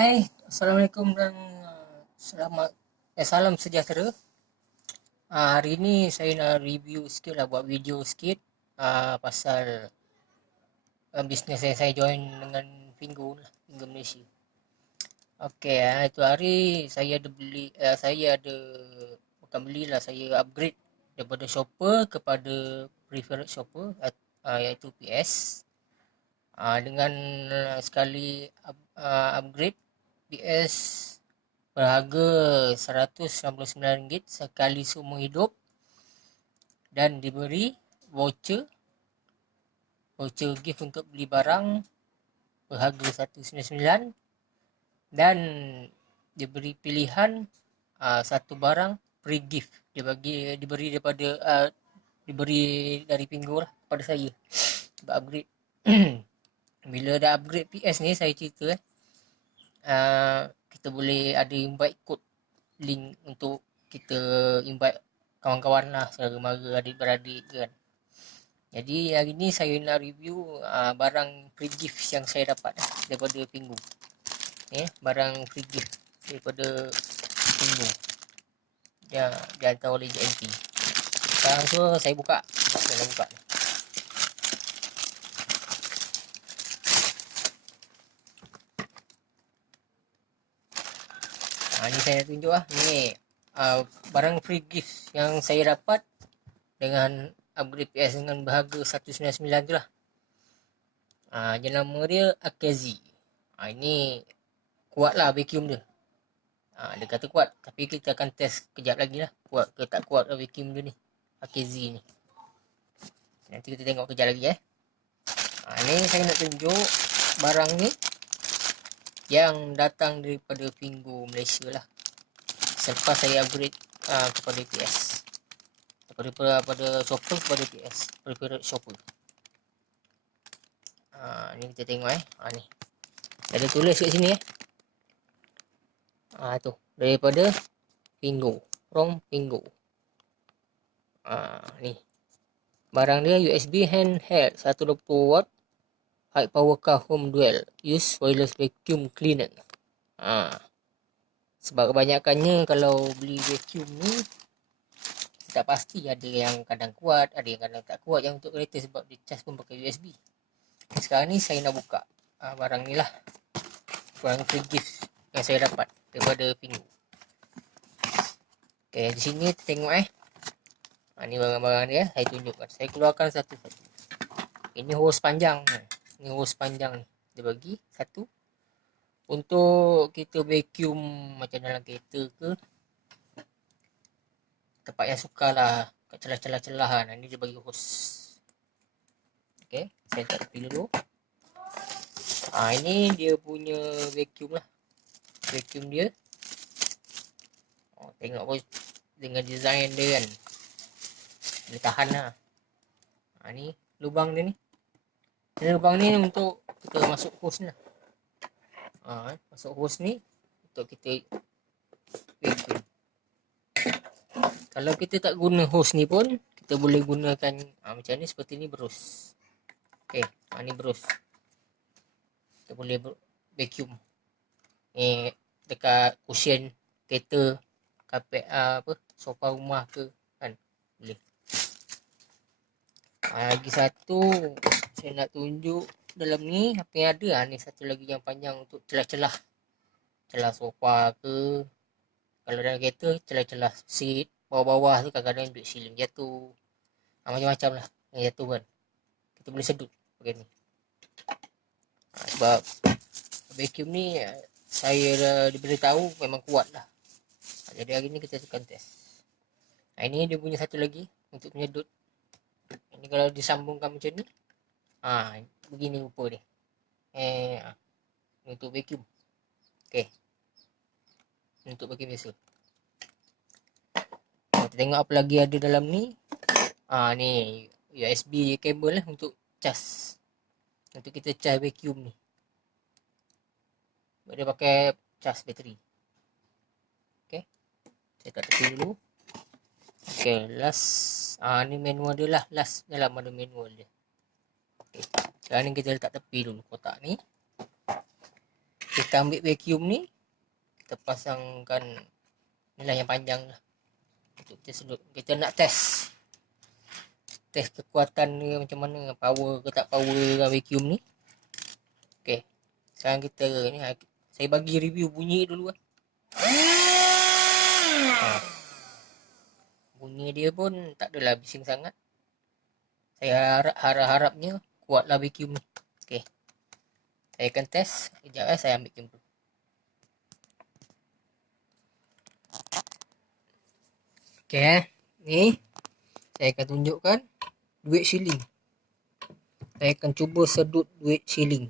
Hai, Assalamualaikum dan salam sejahtera. Hari ni saya nak review sikit lah, buat video sikit pasal bisnes yang saya join dengan Pingu lah, Pingu Malaysia. Okey, itu hari saya ada beli, bukan belilah, saya upgrade daripada shopper kepada preferred shopper, iaitu PS. Dengan sekali upgrade PS berharga RM199 sekali seumur hidup dan diberi voucher gift untuk beli barang berharga RM199 dan diberi pilihan satu barang free gift diberi dari Pingu lah kepada saya untuk upgrade. Bila dah upgrade PS ni, saya cerita kita boleh ada invite code, link untuk kita invite kawan-kawan lah, saudara mara, adik-beradik kan. Jadi hari ni saya nak review barang free gift yang saya dapat daripada Pingu. Barang free gift daripada Pingu dia dihantar oleh JNT. Sekarang tu saya buka. Ni saya nak tunjuk lah. Ni barang free gift yang saya dapat dengan upgrade PS dengan berharga RM199 tu lah. Dia nama dia Akazi. Ini kuat lah vacuum dia. Dia kata kuat, tapi kita akan test kejap lagi lah, kuat ke tak kuat vacuum dia ni, Akazi ni. Nanti kita tengok kejap lagi ni saya nak tunjuk barang ni yang datang daripada Pingu Malaysia lah, selepas saya upgrade kepada PS, daripada shopper kepada PS, preferred shopper. Ni kita tengok ni ada tulis kat sini tu daripada Pingu, from Pingu. Ni barang dia USB handheld 120W high power car home dual use wireless vacuum cleaner. Sebab kebanyakannya kalau beli vacuum ni tak pasti, ada yang kadang kuat, ada yang kadang tak kuat yang untuk kereta, sebab dia charge pun pakai USB. Sekarang ni saya nak buka barang ni lah, barang free gift yang saya dapat daripada Pingu. Okay, di sini tengok ni barang-barang dia, saya tunjukkan. Saya keluarkan satu-satu. Ini hose panjang. Ni hose panjang ni, dia bagi satu untuk kita vacuum macam dalam kereta ke, tempat yang sukar lah, kat celah-celah ni dia bagi hose. Okay, saya tak tepi dulu. Ini dia punya vacuum lah, vacuum dia. Tengok pun dengan design dia kan, dia tahan lah. Ni lubang dia ni. Lubang ni untuk kita masuk hose ni lah. Masuk hose ni untuk kita vacuum. Kalau kita tak guna hose ni pun, kita boleh gunakan macam ni, seperti ni, berus. Okay, ni berus. Kita boleh vacuum dekat cushion kereta, kapet sofa rumah ke kan, boleh. Lagi satu saya nak tunjuk dalam ni apa yang ada. Ni satu lagi yang panjang untuk celah-celah sofa ke, kalau dalam kereta celah-celah seat bawah-bawah tu, kadang-kadang duduk siling jatuh, macam-macam lah yang jatuh kan, kita boleh sedut pakai ni. Sebab vacuum ni saya dah diberitahu memang kuat lah. Jadi hari ni kita akan test. Ini dia punya satu lagi untuk menyedut. Ini kalau disambungkan macam ni, begini rupa dia. Untuk vacuum. Okay, untuk vacuum biasa. Kita tengok apa lagi ada dalam ni. Ni USB kabel lah untuk cas, untuk kita cas vacuum ni. Dia pakai cas bateri. Okay, saya tak tepi dulu. Okay, last ni manual dia lah, last dalam ada manual dia. Okay, sekarang ni kita letak tepi dulu kotak ni. kita ambil vacuum ni, kita pasangkan inilah yang panjang lah untuk kita sedut. Kita nak test kekuatan dia macam mana, power ke tak power dengan vacuum ni. Okey, sekarang kita ni, saya bagi review bunyi dulu lah. Bunyi dia pun tak adalah bising sangat. Saya harapnya kuatlah vacuum ni. Okey, saya akan test. Sekejap saya ambil vacuum. Okey, ni saya akan tunjukkan duit shilling. Saya akan cuba sedut duit shilling.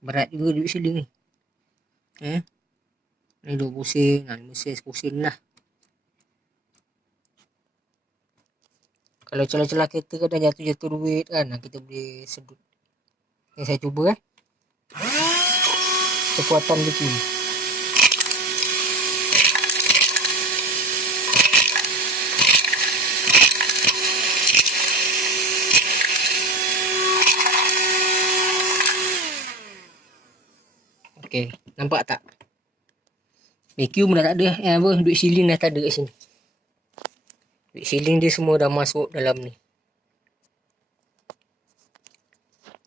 Berat juga duit shilling ni. Ni 20 sen, 5 sen, 10 sen lah. Kalau celah-celah kereta kadang jatuh-jatuh duit kan, kita boleh sedut. Ni saya cuba kekuatan vacuum. Okey, nampak tak? Vacuum dah tak ada, duit shilling dah tak ada kat sini. Duit shilling dia semua dah masuk dalam ni.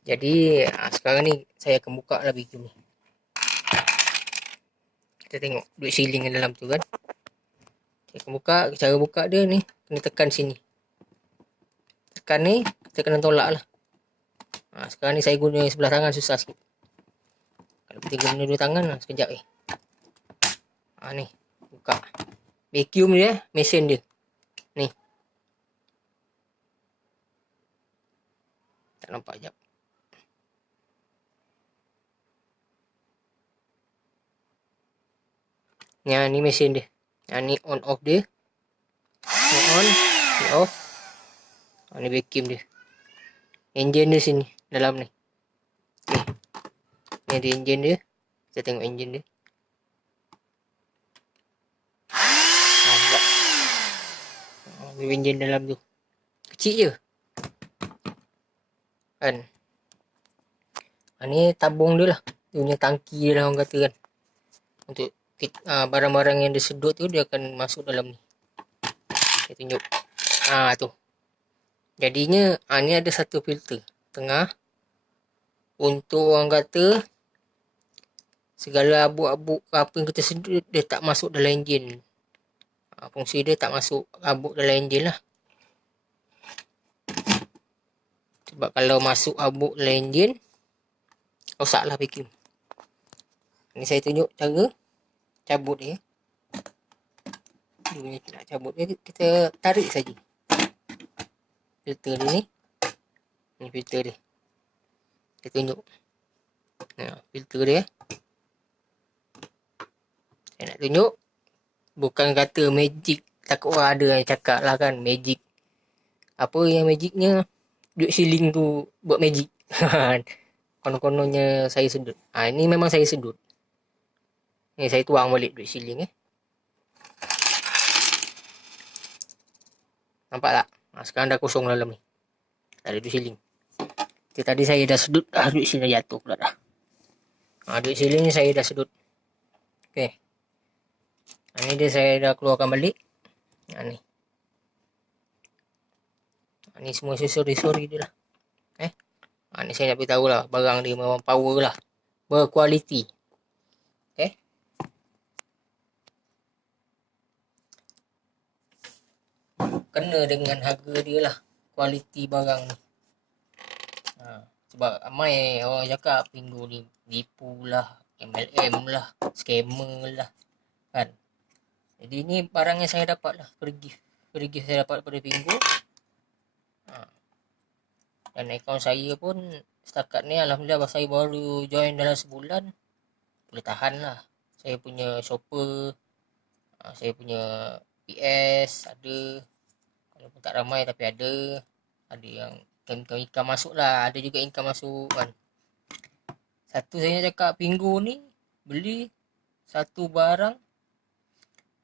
Jadi sekarang ni saya akan buka lah vacuum ni. Kita tengok duit shilling yang dalam tu kan. Saya akan buka. Cara buka dia ni, kena tekan sini. Tekan ni, kita kena tolak lah. Sekarang ni saya guna sebelah tangan, susah sikit. Kalau kita guna dua tangan, sekejap ni, buka. Vacuum dia, mesin dia. Ni. Tak nampak sekejap. Ni mesin dia. Ni on off dia. Ni on, ni off. Ni vacuum dia. Enjin dia sini, dalam ni. Ni ada enjin dia. Kita tengok enjin dia. Nampak. Enjin dalam tu. Kecil je. Kan. Ni tabung dia lah. Dia punya tangki dia lah orang kata kan. Untuk barang-barang yang disedut tu dia akan masuk dalam ni. Saya tunjuk. Tu. Jadinya ni ada satu filter tengah. Untuk orang kata segala abuk-abuk apa yang kita sedut dia tak masuk dalam enjin. Fungsi dia tak masuk abuk dalam enjin lah. Sebab kalau masuk abuk dalam enjin, rosaklah vacuum. Ni saya tunjuk cara cabut dia. Nak cabut dia, kita tarik saja. Filter dia ni. Ni filter dia. Kita tunjuk. Filter dia. Saya nak tunjuk. Bukan kata magic. Takut orang ada yang cakap lah kan. Magic. Apa yang magicnya? Duit shilling tu buat magic. Konon-kononnya saya sedut. Ini memang saya sedut. Ni saya tuang balik duit shilling Nampak tak? Sekarang dah kosong dalam ni. Tak ada duit shilling. Tadi saya dah sedut. Duit shilling jatuh pula dah. Duit shilling ni saya dah sedut. Okey. Ni dia saya dah keluarkan balik. Ni. Ni semua sorry dia lah. Ni saya nak beritahu lah. Barang dia memang power lah. Berkualiti. Okay. Kena dengan harga dia lah. Kualiti barang ni. Sebab ramai orang cakap Pingu ni nipu lah. MLM lah. Scammer lah. Kan. Jadi ni barang yang saya dapat lah. Free gift saya dapat daripada Pingu. Dan akaun saya pun setakat ni alhamdulillah saya baru join dalam sebulan. Boleh tahan lah. Saya punya shopper, saya punya PS ada. Walaupun tak ramai tapi ada. Ada yang income masuk lah. Ada juga income masuk kan. Satu saya nak cakap Pingu ni beli satu barang.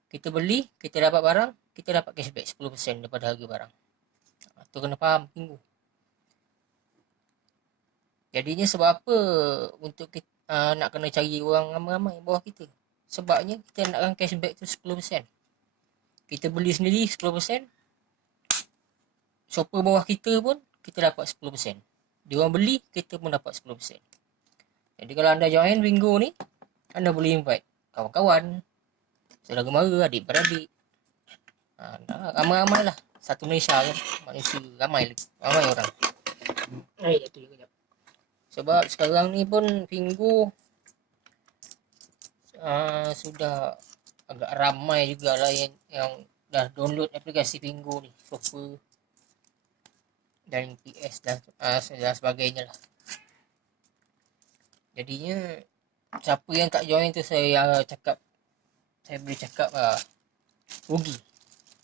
Kita beli, kita dapat barang, kita dapat cashback 10% daripada harga barang. Tu kena faham Pingu. Jadinya sebab apa untuk nak kena cari orang ramai-ramai bawah kita. Sebabnya kita nakkan cashback tu 10%. Kita beli sendiri 10%, shopper bawah kita pun kita dapat 10%. Dia orang beli, kita pun dapat 10%. Jadi kalau anda join Bingo ni, anda boleh invite kawan-kawan, saudara mara, adik-beradik. Ramai-ramai lah. Satu Malaysia kan, manusia ramai orang. Sebab sekarang ni pun Bingo sudah agak ramai jugalah yang dah download aplikasi Bingo ni, shopper dan PS dan sebagainya lah. Jadinya siapa yang tak join tu saya boleh cakap rugi.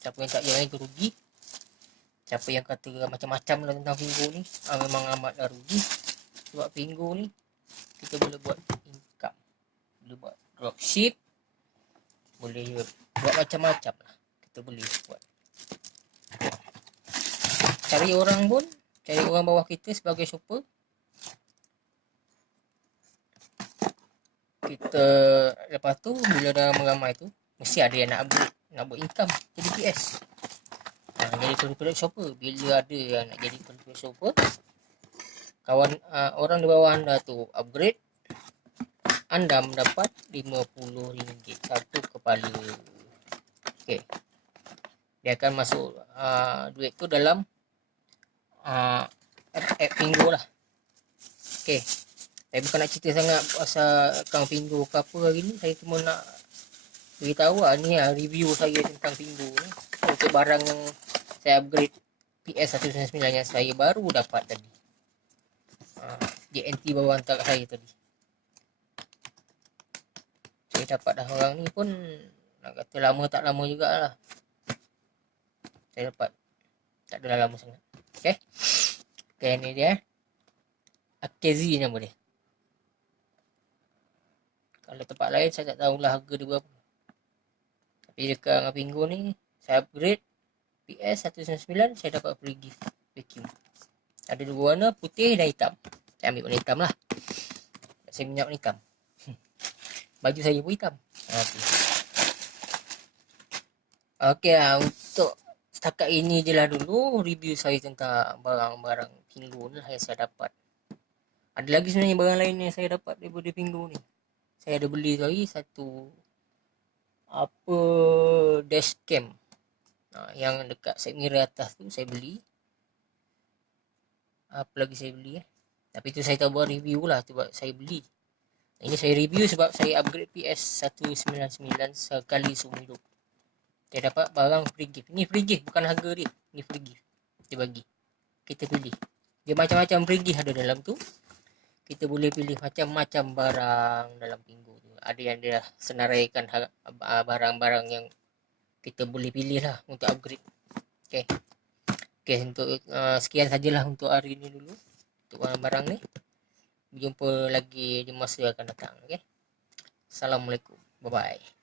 Siapa yang tak join tu rugi. Siapa yang kata macam-macam lah tentang Bingo ni, memang amatlah rugi. Sebab Bingo ni kita boleh buat income, boleh buat dropship, boleh buat macam-macam lah. Kita boleh buat. Cari orang bawah kita sebagai shopper. Kita lepas tu bila dah ramai tu, mesti ada yang nak buat income jadi PS. Jadi produk shopper. Bila ada yang nak jadi produk shopper, orang di bawah anda tu upgrade, anda mendapat RM50 satu kepala. Okey. Dia akan masuk duit tu dalam app Bingo lah. Okey. Saya bukan nak cerita sangat pasal akaun Bingo ke apa hari ni. Saya cuma nak beritahu ni review saya tentang Bingo ni. Untuk barang yang saya upgrade PS199 yang saya baru dapat tadi. JNT baru hantar kat saya tadi. Saya dapat dah orang ni pun nak kata lama tak lama jugalah. Saya dapat tak adalah lama sangat. Okay, ni dia. Akezi nama dia. Kalau tempat lain saya tak tahulah harga dia berapa. Tapi dekat Bingo ni saya upgrade PS199, saya dapat free gift vacuum. Ada dua warna, putih dan hitam. Saya ambil warna hitam lah. Saya minyak warna hitam. Baju saya pun hitam. Okey lah, untuk setakat ini je lah dulu review saya tentang barang-barang Bingo ni lah yang saya dapat. Ada lagi sebenarnya barang lain yang saya dapat daripada Bingo ni. Saya ada beli lagi satu dashcam yang dekat set mirror atas tu saya beli. Apa lagi saya beli tapi tu saya tak buat review lah, sebab saya beli. Ini saya review sebab saya upgrade PS199 sekali seumur hidup. Saya dapat barang free gift. Ni free gift, bukan harga dia. Ni free gift. Dia bagi. Kita pilih. Dia macam-macam free gift ada dalam tu. Kita boleh pilih macam-macam barang dalam Bingo tu. Ada yang dia senaraikan barang-barang yang kita boleh pilih lah untuk upgrade. Okay, untuk sekian sajalah untuk hari ni dulu. Untuk barang-barang ni. Berjumpa lagi di masa akan datang. Okay. Assalamualaikum. Bye-bye.